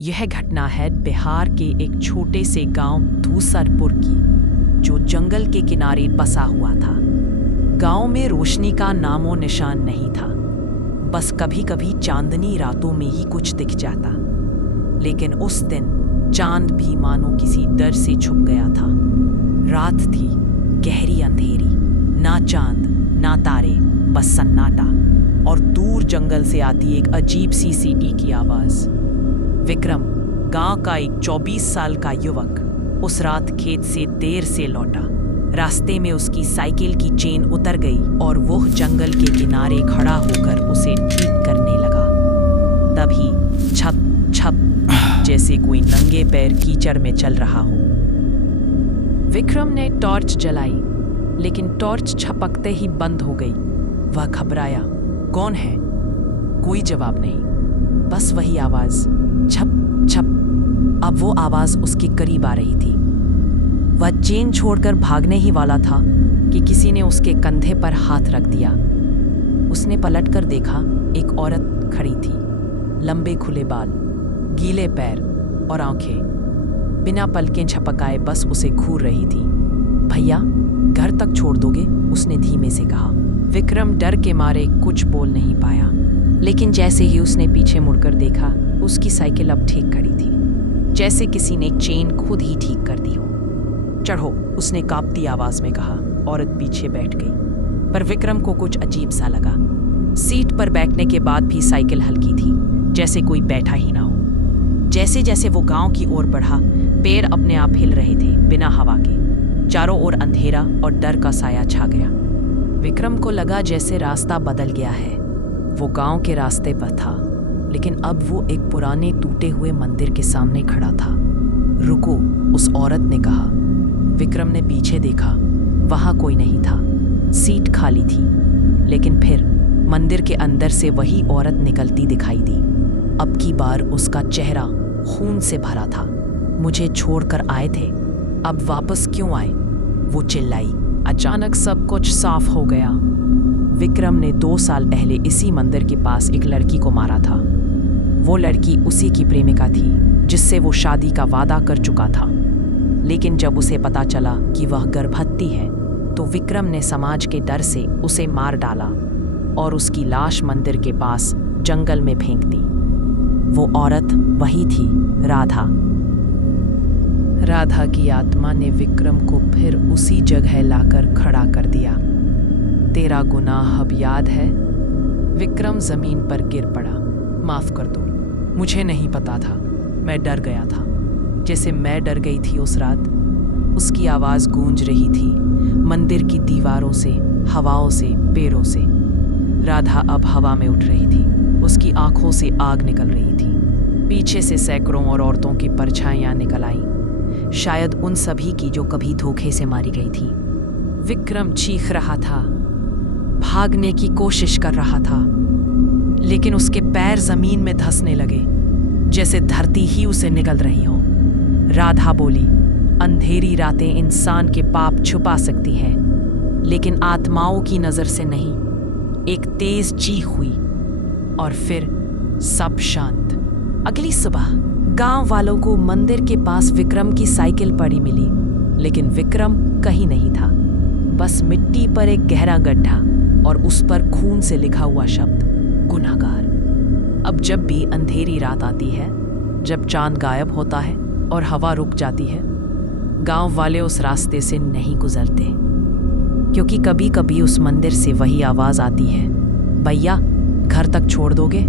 यह घटना है बिहार के एक छोटे से गांव धूसरपुर की, जो जंगल के किनारे बसा हुआ था। गांव में रोशनी का नामो निशान नहीं था, बस कभी कभी चांदनी रातों में ही कुछ दिख जाता। लेकिन उस दिन चांद भी मानो किसी डर से छुप गया था। रात थी, गहरी अंधेरी, ना चांद ना तारे, बस सन्नाटा और दूर जंगल से आती एक अजीब सी सीटी की आवाज। विक्रम, गांव का एक 24 साल का युवक, उस रात खेत से देर से लौटा। रास्ते में उसकी साइकिल की चेन उतर गई और वो जंगल के किनारे खड़ा होकर उसे ठीक करने लगा। तभी छप छप जैसे कोई नंगे पैर कीचड़ में चल रहा हो। विक्रम ने टॉर्च जलाई, लेकिन टॉर्च छपकते ही बंद हो गई। वह घबराया। कौन है? कोई जवाब नहीं, बस वही आवाज, छप छप। अब वो आवाज उसके करीब आ रही थी। वह चेन छोड़कर भागने ही वाला था कि किसी ने उसके कंधे पर हाथ रख दिया। उसने पलटकर देखा, एक औरत खड़ी थी। लंबे खुले बाल, गीले पैर और आंखें बिना पलकें झपकाए बस उसे घूर रही थी। भैया, घर तक छोड़ दोगे? उसने धीमे से कहा। विक्रम डर के मारे कुछ बोल नहीं पाया, लेकिन जैसे ही उसने पीछे मुड़कर देखा, उसकी साइकिल अब ठीक खड़ी थी, जैसे किसी ने चेन खुद ही ठीक कर दी हो। चढ़ो, उसने कांपती आवाज में कहा। औरत पीछे बैठ गई, पर विक्रम को कुछ अजीब सा लगा। सीट पर बैठने के बाद भी साइकिल हल्की थी, जैसे कोई बैठा ही ना हो। जैसे जैसे वो गांव की ओर बढ़ा, पेड़ अपने आप हिल रहे थे बिना हवा के। चारों ओर अंधेरा और डर का साया छा गया। विक्रम को लगा जैसे रास्ता बदल गया है। वो गांव के रास्ते पर था, लेकिन अब वो एक पुराने टूटे हुए मंदिर के सामने खड़ा था। रुको, उस औरत ने कहा। विक्रम ने पीछे देखा, वहां कोई नहीं था। सीट खाली थी, लेकिन फिर मंदिर के अंदर से वही औरत निकलती दिखाई दी। अब की बार उसका चेहरा खून से भरा था। मुझे छोड़कर आए थे, अब वापस क्यों आए? वो चिल्लाई। अचानक सब कुछ साफ हो गया। विक्रम ने 2 साल पहले इसी मंदिर के पास एक लड़की को मारा था। वो लड़की उसी की प्रेमिका थी, जिससे वो शादी का वादा कर चुका था। लेकिन जब उसे पता चला कि वह गर्भवती है, तो विक्रम ने समाज के डर से उसे मार डाला और उसकी लाश मंदिर के पास जंगल में फेंक दी। वो औरत वही थी, राधा। राधा की आत्मा ने विक्रम को फिर उसी जगह लाकर खड़ा कर दिया। तेरा गुनाह अब याद है? विक्रम जमीन पर गिर पड़ा। माफ कर दो, मुझे नहीं पता था, मैं डर गया था, जैसे मैं डर गई थी उस रात। उसकी आवाज गूंज रही थी, मंदिर की दीवारों से, हवाओं से, पेड़ों से। राधा अब हवा में उठ रही थी, उसकी आंखों से आग निकल रही थी। पीछे से सैकड़ों और औरतों की परछाइयां निकल आईं, शायद उन सभी की जो कभी धोखे से मारी गई थी। विक्रम चीख रहा था, भागने की कोशिश कर रहा था, लेकिन उसके पैर जमीन में धंसने लगे, जैसे धरती ही उसे निगल रही हो। राधा बोली, अंधेरी रातें इंसान के पाप छुपा सकती हैं, लेकिन आत्माओं की नजर से नहीं। एक तेज चीख हुई और फिर सब शांत। अगली सुबह गांव वालों को मंदिर के पास विक्रम की साइकिल पड़ी मिली, लेकिन विक्रम कहीं नहीं था। बस मिट्टी पर एक गहरा गड्ढा और उस पर खून से लिखा हुआ शब्द, गुनहगार। अब जब भी अंधेरी रात आती है, जब चांद गायब होता है और हवा रुक जाती है, गांव वाले उस रास्ते से नहीं गुजरते, क्योंकि कभी कभी उस मंदिर से वही आवाज आती है, भैया, घर तक छोड़ दोगे?